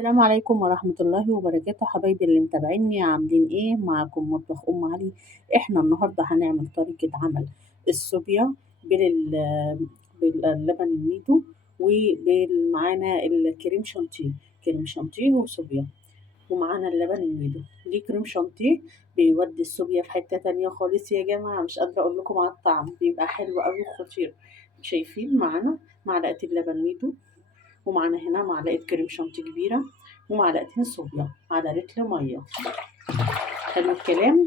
السلام عليكم ورحمة الله وبركاته، حبايبي اللي متابعيني عاملين ايه؟ معاكم مطبخ ام علي. احنا النهارده هنعمل طريقة عمل الصوبيا باللبن الميدو ومعانا الكريم شانتيه. كريم شانتيه وصوبيا، ومعانا اللبن الميدو. ليه كريم شانتيه بيودي الصوبيا في حتة تانية خالص يا جماعة، مش قادرة اقول لكم على الطعم، بيبقى حلو قوي وخطير. شايفين معانا معلقة اللبن ميدو، ومعانا هنا معلقة كريم شانتيه كبيرة، ومعلقتين صوبيا على لتر مية. حلو الكلام،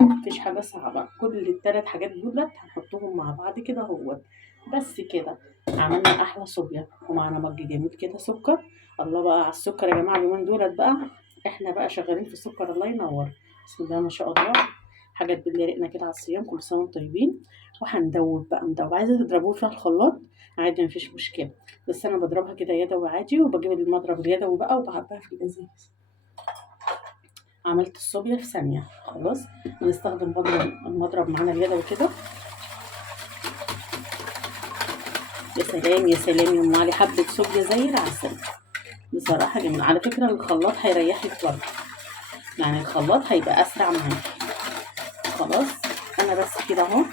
مفيش حاجة صعبة، كل التلات حاجات دولت هنحطهم مع بعض كده اهوت. بس كده عملنا أحلى صوبيا، ومعانا مج جميل كده سكر. الله بقى على السكر يا جماعة، اليومين دولت بقى احنا بقى شغالين في السكر، الله ينور. بسم الله ما شاء الله، حاجات باللي رقنا كده على الصيام، كل سنة وانتم طيبين. وهندوب بقى ندوب، عايزة تضربوه في الخلاط عادي مفيش مشكلة، بس أنا بضربها كده يدوي عادي، وبجيب المضرب اليدوي بقى وبعبيها في الإزاز. عملت الصوبيا في ثانية خلاص. هنستخدم المضرب معانا اليدوي كده. يا سلام يا سلام يا ام علي، حبة صوبيا زي العسل بصراحة جميل. على فكرة الخلاط هيريحك برضه، يعني الخلاط هيبقى أسرع معاكي. خلاص أنا بس كده أهو،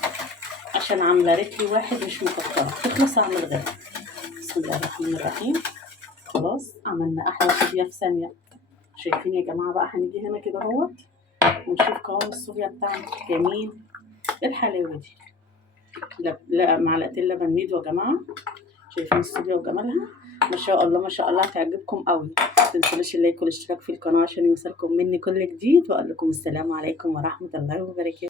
عشان عاملة رتلي واحد مش مكترة، تخلص أعمل غيرها. بسم الله الرحمن الرحيم. خلاص عملنا أحلى صوبيا في ثانية. شايفين يا جماعة بقى، هنيجي هنا كده اهوت ونشوف قوام الصوبيا بتاعنا جميل. ايه الحلاوة دي؟ لا معلقتين لبن ميدو يا جماعة. شايفين الصوبيا وجمالها؟ ما شاء الله ما شاء الله، هتعجبكم قوي. متنسوش اللايك والاشتراك في القناة عشان يوصلكم مني كل جديد، واقول لكم السلام عليكم ورحمة الله وبركاته.